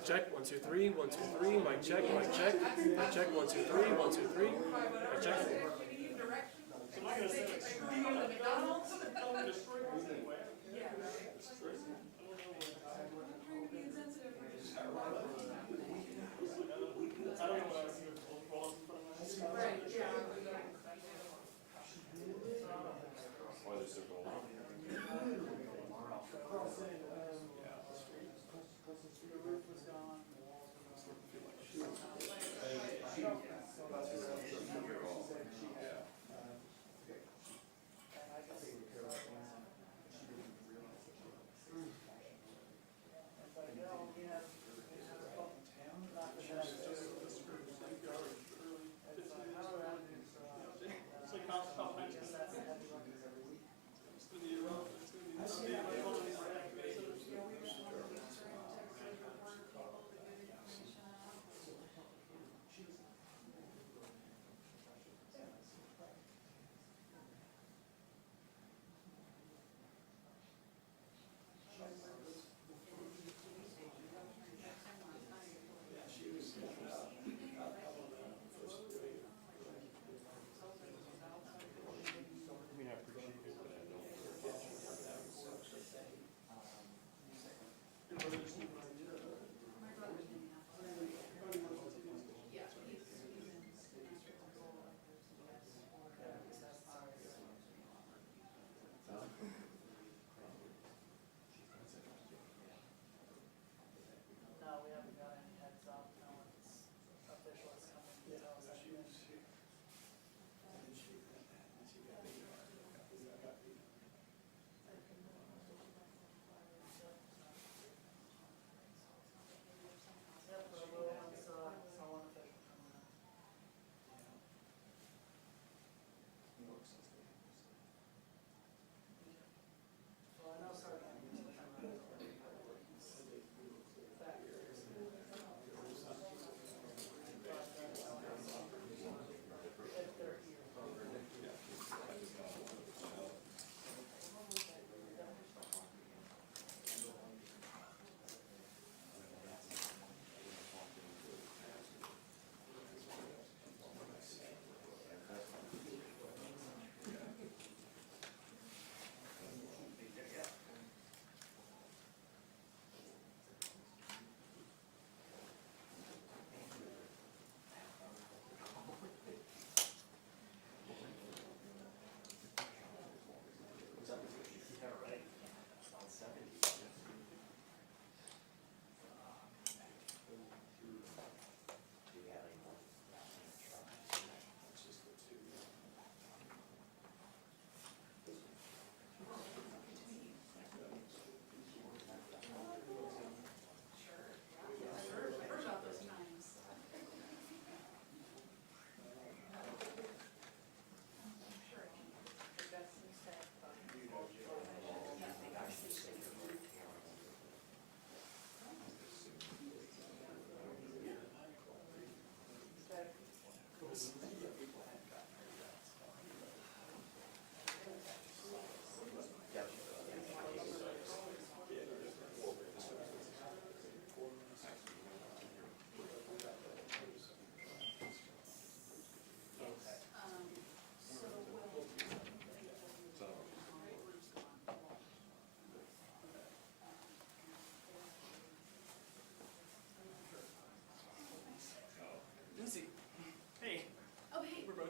Mic check, 1, 2, 3, 1, 2, 3, mic check, mic check, mic check, 1, 2, 3, 1, 2, 3, mic check.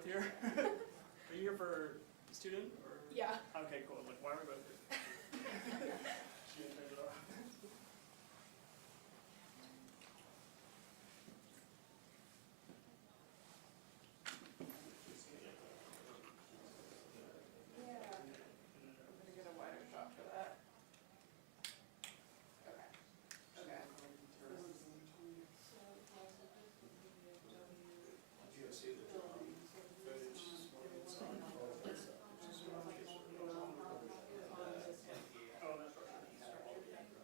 Here. Are you here for student or? Yeah. Okay, cool. Like, why are we both here? She didn't turn it off. Yeah. I'm gonna get a wider shot for that. Okay. Okay. You guys see the footage? Oh, that's right.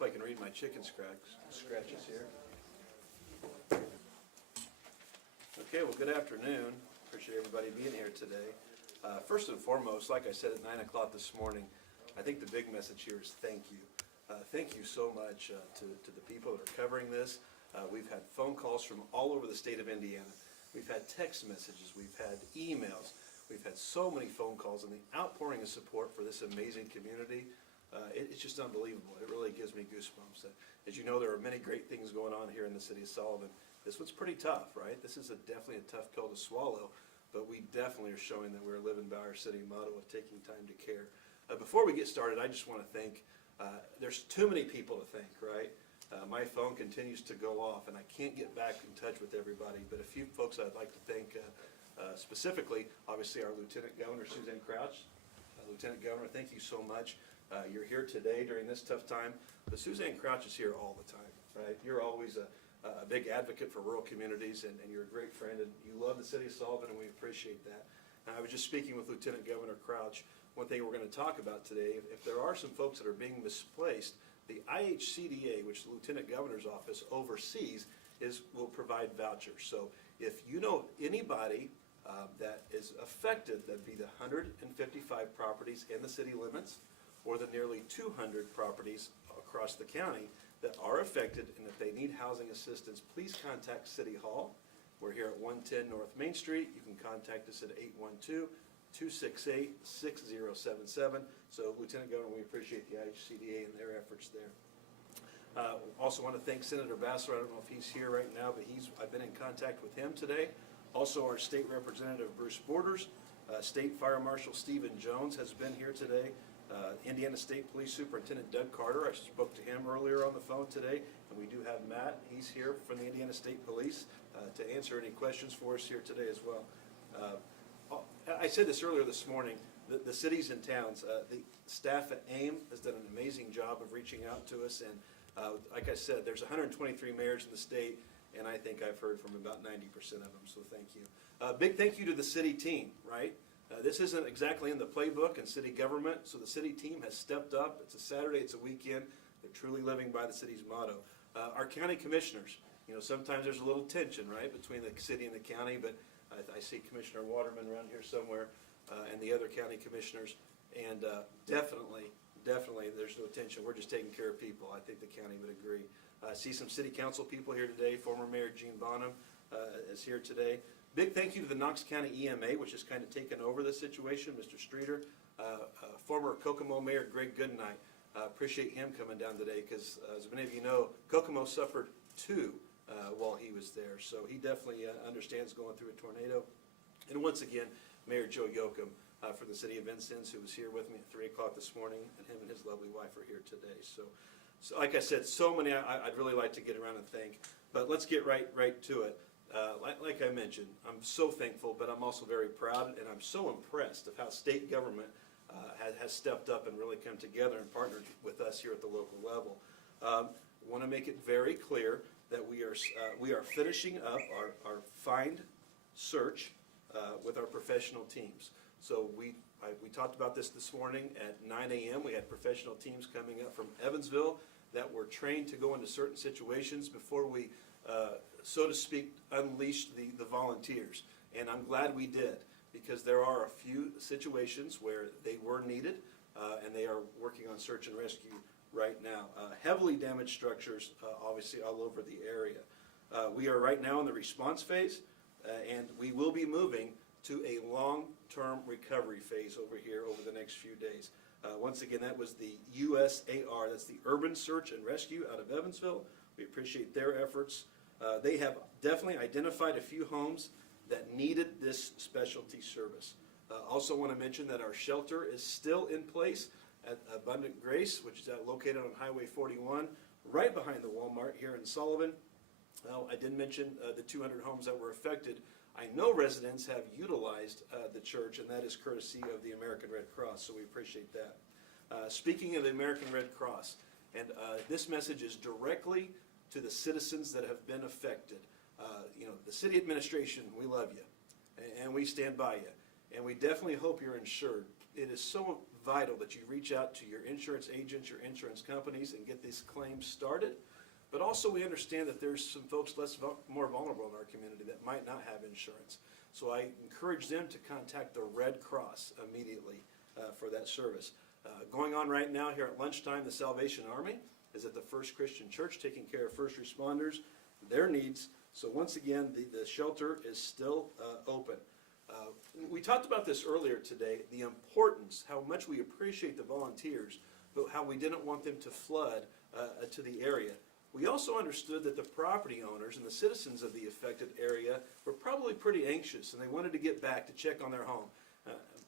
hope I can read my chicken scratches here. Okay, well, good afternoon. Appreciate everybody being here today. First and foremost, like I said at 9 o'clock this morning, I think the big message here is thank you. Thank you so much to the people that are covering this. We've had phone calls from all over the state of Indiana. We've had text messages. We've had emails. We've had so many phone calls, and the outpouring of support for this amazing community, it's just unbelievable. It really gives me goosebumps. As you know, there are many great things going on here in the city of Sullivan. This one's pretty tough, right? This is definitely a tough pill to swallow, but we definitely are showing that we're living by our city motto of taking time to care. Before we get started, I just want to thank, there's too many people to thank, right? My phone continues to go off, and I can't get back in touch with everybody, but a few folks I'd like to thank specifically, obviously our Lieutenant Governor, Suzanne Crouch. Lieutenant Governor, thank you so much. You're here today during this tough time, but Suzanne Crouch is here all the time, right? You're always a big advocate for rural communities, and you're a great friend, and you love the city of Sullivan, and we appreciate that. And I was just speaking with Lieutenant Governor Crouch. One thing we're going to talk about today, if there are some folks that are being misplaced, the IHCDA, which the Lieutenant Governor's office oversees, will provide vouchers. So if you know anybody that is affected, that'd be the 155 properties in the city limits, or the nearly 200 properties across the county that are affected, and if they need housing assistance, please contact City Hall. We're here at 110 North Main Street. You can contact us at 812-268-6077. So, Lieutenant Governor, we appreciate the IHCDA and their efforts there. Also want to thank Senator Bassler. I don't know if he's here right now, but I've been in contact with him today. Also, our State Representative Bruce Borders, State Fire Marshal Stephen Jones has been here today. Indiana State Police Superintendent Doug Carter, I spoke to him earlier on the phone today, and we do have Matt. He's here from the Indiana State Police to answer any questions for us here today as well. I said this earlier this morning, the cities and towns, the staff at AIM has done an amazing job of reaching out to us, and like I said, there's 123 mayors in the state, and I think I've heard from about 90% of them, so thank you. Big thank you to the city team, right? This isn't exactly in the playbook in city government, so the city team has stepped up. It's a Saturday, it's a weekend. They're truly living by the city's motto. Our county commissioners, you know, sometimes there's a little tension, right, between the city and the county, but I see Commissioner Waterman around here somewhere, and the other county commissioners, and definitely there's no tension. We're just taking care of people. I think the county would agree. I see some city council people here today. Former Mayor Gene Bonham is here today. Big thank you to the Knox County EMA, which has kind of taken over the situation, Mr. Streeter. Former Kokomo Mayor Greg Goodnight. Appreciate him coming down today because, as many of you know, Kokomo suffered two while he was there. So he definitely understands going through a tornado. And once again, Mayor Joe Yoakum from the city of Vincennes, who was here with me at 3 o'clock this morning, and him and his lovely wife are here today. So like I said, so many I'd really like to get around and thank. But let's get right to it. Like I mentioned, I'm so thankful, but I'm also very proud, and I'm so impressed of how state government has stepped up and really come together and partnered with us here at the local level. Want to make it very clear that we are finishing up our find search with our professional teams. So we talked about this morning at 9 a.m. We had professional teams coming up from Evansville that were trained to go into certain situations before we so to speak, unleashed the volunteers. And I'm glad we did, because there are a few situations where they were needed, and they are working on search and rescue right now. Heavily damaged structures, obviously, all over the area. We are right now in the response phase, and we will be moving to a long-term recovery phase over here over the next few days. Once again, that was the USAR, that's the Urban Search and Rescue out of Evansville. We appreciate their efforts. They have definitely identified a few homes that needed this specialty service. Also want to mention that our shelter is still in place at Abundant Grace, which is located on Highway 41, right behind the Walmart here in Sullivan. I did mention the 200 homes that were affected. I know residents have utilized the church, and that is courtesy of the American Red Cross, so we appreciate that. Speaking of the American Red Cross, and this message is directly to the citizens that have been affected. You know, the city administration, we love you, and we stand by you, and we definitely hope you're insured. It is so vital that you reach out to your insurance agents, your insurance companies, and get these claims started. But also we understand that there's some folks more vulnerable in our community that might not have insurance. So I encourage them to contact the Red Cross immediately for that service. Going on right now here at lunchtime, the Salvation Army is at the First Christian Church taking care of first responders, their needs. So once again, the shelter is still open. We talked about this earlier today, the importance, how much we appreciate the volunteers, but how we didn't want them to flood to the area. We also understood that the property owners and the citizens of the affected area were probably pretty anxious, and they wanted to get back to check on their home.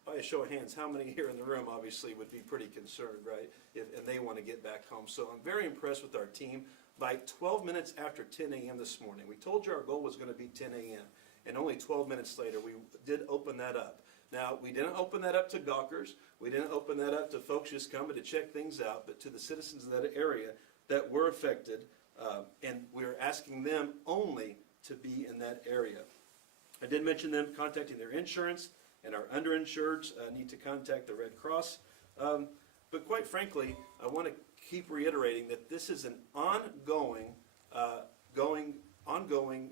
By a show of hands, how many here in the room obviously would be pretty concerned, right, and they want to get back home. So I'm very impressed with our team. By 12 minutes after 10 a.m. this morning, we told you our goal was going to be 10 a.m., and only 12 minutes later, we did open that up. Now, we didn't open that up to gawkers. We didn't open that up to folks just coming to check things out, but to the citizens of that area that were affected, and we're asking them only to be in that area. I did mention them contacting their insurance, and our underinsureds need to contact the Red Cross. But quite frankly, I want to keep reiterating that this is an ongoing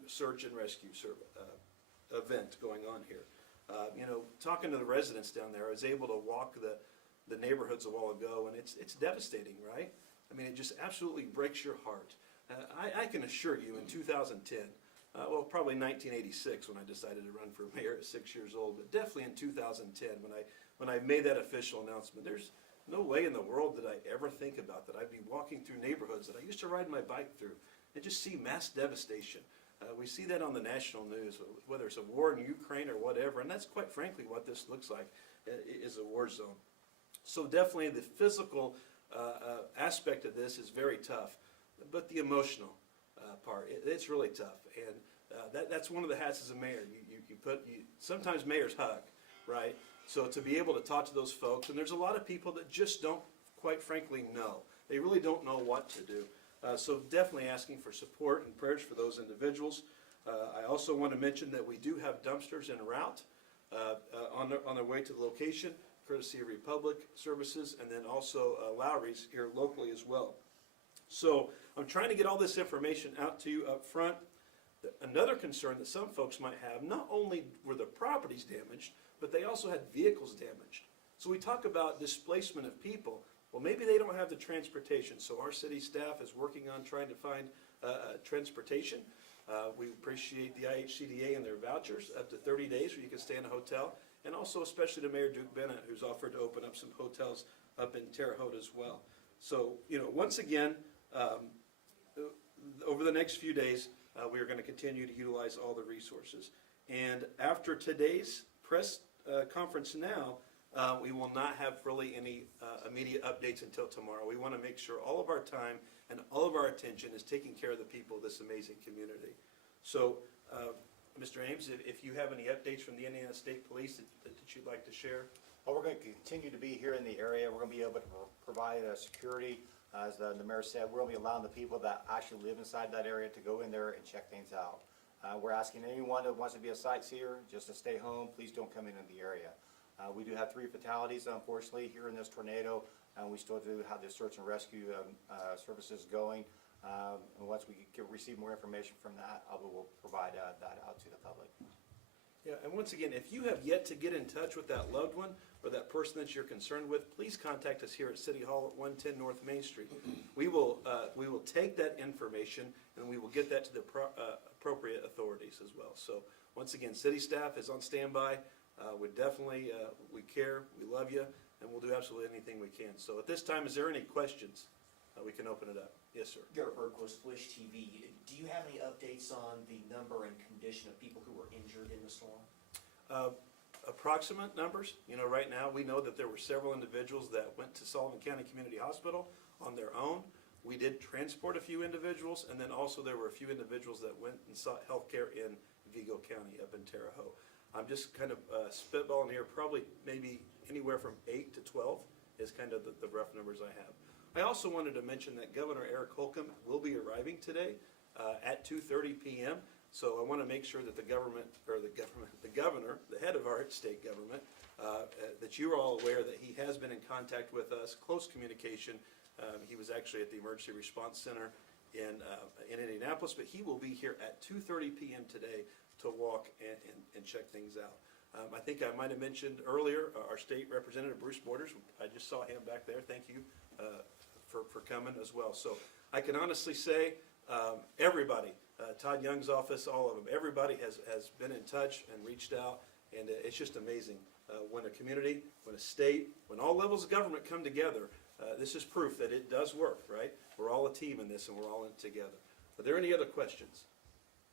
search and rescue event going on here. Talking to the residents down there, I was able to walk the neighborhoods a while ago, and it's devastating, right? I mean, it just absolutely breaks your heart. I can assure you, in 2010, probably 1986 when I decided to run for mayor at 6 years old, but definitely in 2010 when I made that official announcement, there's no way in the world did I ever think about that I'd be walking through neighborhoods that I used to ride my bike through and just see mass devastation. We see that on the national news, whether it's a war in Ukraine or whatever, and that's quite frankly what this looks like, is a war zone. So definitely the physical aspect of this is very tough, but the emotional part, it's really tough. And that's one of the hats as a mayor. Sometimes mayors hug, right? So to be able to talk to those folks, and there's a lot of people that just don't, quite frankly, know. They really don't know what to do. So definitely asking for support and prayers for those individuals. I also want to mention that we do have dumpsters en route on their way to the location, courtesy of Republic Services, and then also Lowry's here locally as well. So I'm trying to get all this information out to you up front. Another concern that some folks might have, not only were the properties damaged, but they also had vehicles damaged. So we talk about displacement of people. Well, maybe they don't have the transportation, so our city staff is working on trying to find transportation. We appreciate the IHCDA and their vouchers up to 30 days where you can stay in a hotel, and also especially to Mayor Duke Bennett, who's offered to open up some hotels up in Terre Haute as well. So, once again, over the next few days, we are going to continue to utilize all the resources. And after today's press conference now, we will not have really any immediate updates until tomorrow. We want to make sure all of our time and all of our attention is taking care of the people of this amazing community. So, Mr. Ames, if you have any updates from the Indiana State Police that you'd like to share. Well, we're going to continue to be here in the area. We're going to be able to provide security. As the mayor said, we're going to be allowing the people that actually live inside that area to go in there and check things out. We're asking anyone that wants to be a sightseer just to stay home. Please don't come into the area. We do have 3 fatalities, unfortunately, here in this tornado, and we still do have the search and rescue services going. And once we receive more information from that, we'll provide that out to the public. Yeah, and once again, if you have yet to get in touch with that loved one or that person that you're concerned with, please contact us here at City Hall at 110 North Main Street. We will take that information and we will get that to the appropriate authorities as well. So once again, city staff is on standby. We definitely we care, we love you, and we'll do absolutely anything we can. So at this time, is there any questions? We can open it up. Yes, sir. Garrett Bergquist, Flish TV. Do you have any updates on the number and condition of people who were injured in the storm? Approximate numbers. Right now we know that there were several individuals that went to Sullivan County Community Hospital on their own. We did transport a few individuals, and then also there were a few individuals that went and sought health care in Vigo County up in Terre Haute. I'm just kind of spitballing here, probably maybe anywhere from 8 to 12 is kind of the rough numbers I have. I also wanted to mention that Governor Eric Holcomb will be arriving today at 2:30 p.m. So I want to make sure that the governor, the head of our state government, that you are all aware that he has been in contact with us, close communication. He was actually at the Emergency Response Center in Indianapolis, but he will be here at 2:30 p.m. today to walk and check things out. I think I might have mentioned earlier, our state representative, Bruce Borders, I just saw him back there. Thank you for coming as well. So I can honestly say, everybody, Todd Young's office, all of them, everybody has been in touch and reached out, and it's just amazing. When a community, when a state, when all levels of government come together, this is proof that it does work, right? We're all a team in this, and we're all in it together. Are there any other questions?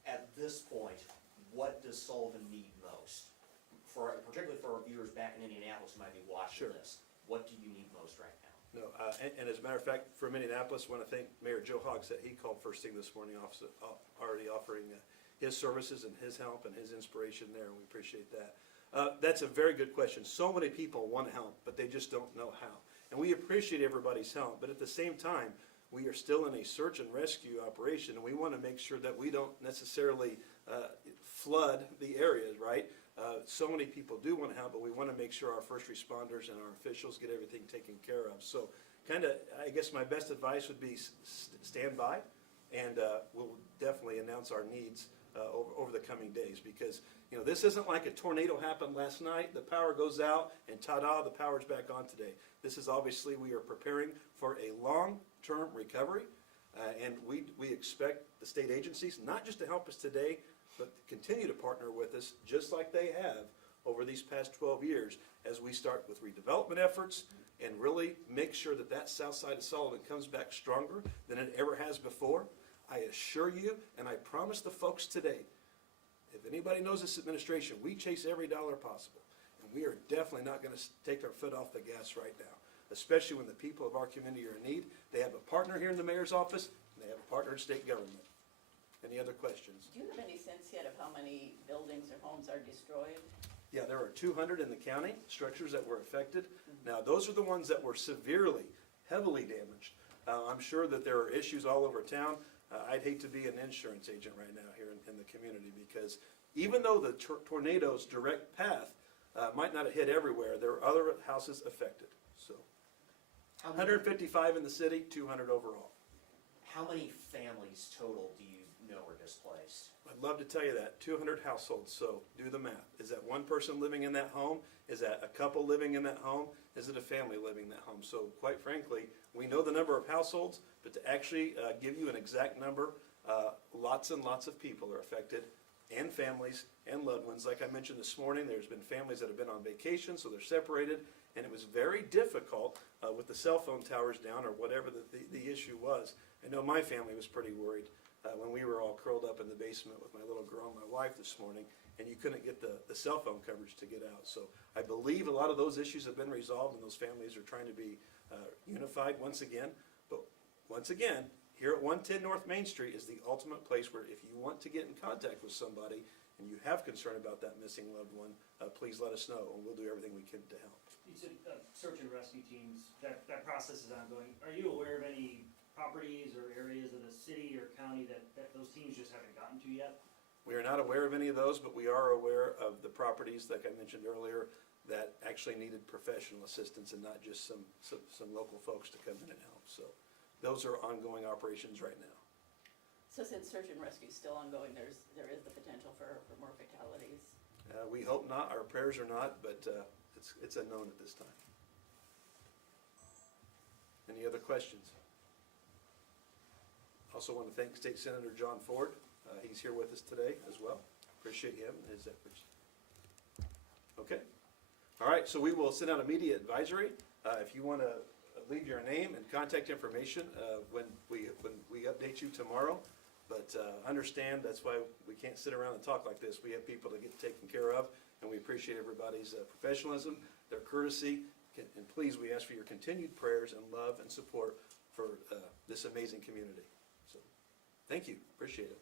At this point, what does Sullivan need most? Particularly for our viewers back in Indianapolis who might be watching Sure. this, what do you need most right now? No, and as a matter of fact, from Indianapolis, I want to thank Mayor Joe Hogsett. He called first thing this morning, already offering his services and his help and his inspiration there, and we appreciate that. That's a very good question. So many people want to help, but they just don't know how. And we appreciate everybody's help, but at the same time, we are still in a search and rescue operation, and we want to make sure that we don't necessarily flood the areas, right? So many people do want to help, but we want to make sure our first responders and our officials get everything taken care of. So kind of, I guess my best advice would be stand by, and we'll definitely announce our needs over the coming days, because you know, this isn't like a tornado happened last night, the power goes out, and ta-da, the power's back on today. This is obviously, we are preparing for a long-term recovery, and we expect the state agencies not just to help us today, but continue to partner with us just like they have over these past 12 years as we start with redevelopment efforts and really make sure that that south side of Sullivan comes back stronger than it ever has before. I assure you, and I promise the folks today, if anybody knows this administration, we chase every dollar possible. And we are definitely not going to take our foot off the gas right now, especially when the people of our community are in need. They have a partner here in the mayor's office, and they have a partner in state government. Any other questions? Do you have any sense yet of how many buildings or homes are destroyed? Yeah, there are 200 in the county, structures that were affected. Now, those are the ones that were severely, heavily damaged. I'm sure that there are issues all over town. I'd hate to be an insurance agent right now here in the community, because even though the tornado's direct path might not have hit everywhere, there are other houses affected. So, How many- 155 in the city, 200 overall. How many families total do you know are displaced? I'd love to tell you that, 200 households, so do the math. Is that one person living in that home? Is that a couple living in that home? Is it a family living in that home? So quite frankly, we know the number of households, but to actually give you an exact number, lots and lots of people are affected, and families and loved ones. Like I mentioned this morning, there's been families that have been on vacation, so they're separated, and it was very difficult with the cell phone towers down or whatever the issue was. I know my family was pretty worried when we were all curled up in the basement with my little girl and my wife this morning, and you couldn't get the cell phone coverage to get out. So I believe a lot of those issues have been resolved, and those families are trying to be unified once again. But once again, here at 110 North Main Street is the ultimate place where if you want to get in contact with somebody and you have concern about that missing loved one, please let us know, and we'll do everything we can to help. You said search and rescue teams, that process is ongoing. Are you aware of any properties or areas of the city or county that those teams just haven't gotten to yet? We are not aware of any of those, but we are aware of the properties, like I mentioned earlier, that actually needed professional assistance and not just some local folks to come in and help. So those are ongoing operations right now. So since search and rescue is still ongoing, there is the potential for more fatalities? We hope not, our prayers are not, but it's unknown at this time. Any other questions? Also want to thank State Senator John Ford. He's here with us today as well. Appreciate him and his efforts. Okay. All right, so we will send out a media advisory. If you want to leave your name and contact information when we update you tomorrow. But understand, that's why we can't sit around and talk like this. We have people to get taken care of, and we appreciate everybody's professionalism, their courtesy, and please, we ask for your continued prayers and love and support for this amazing community. So, thank you. Appreciate it.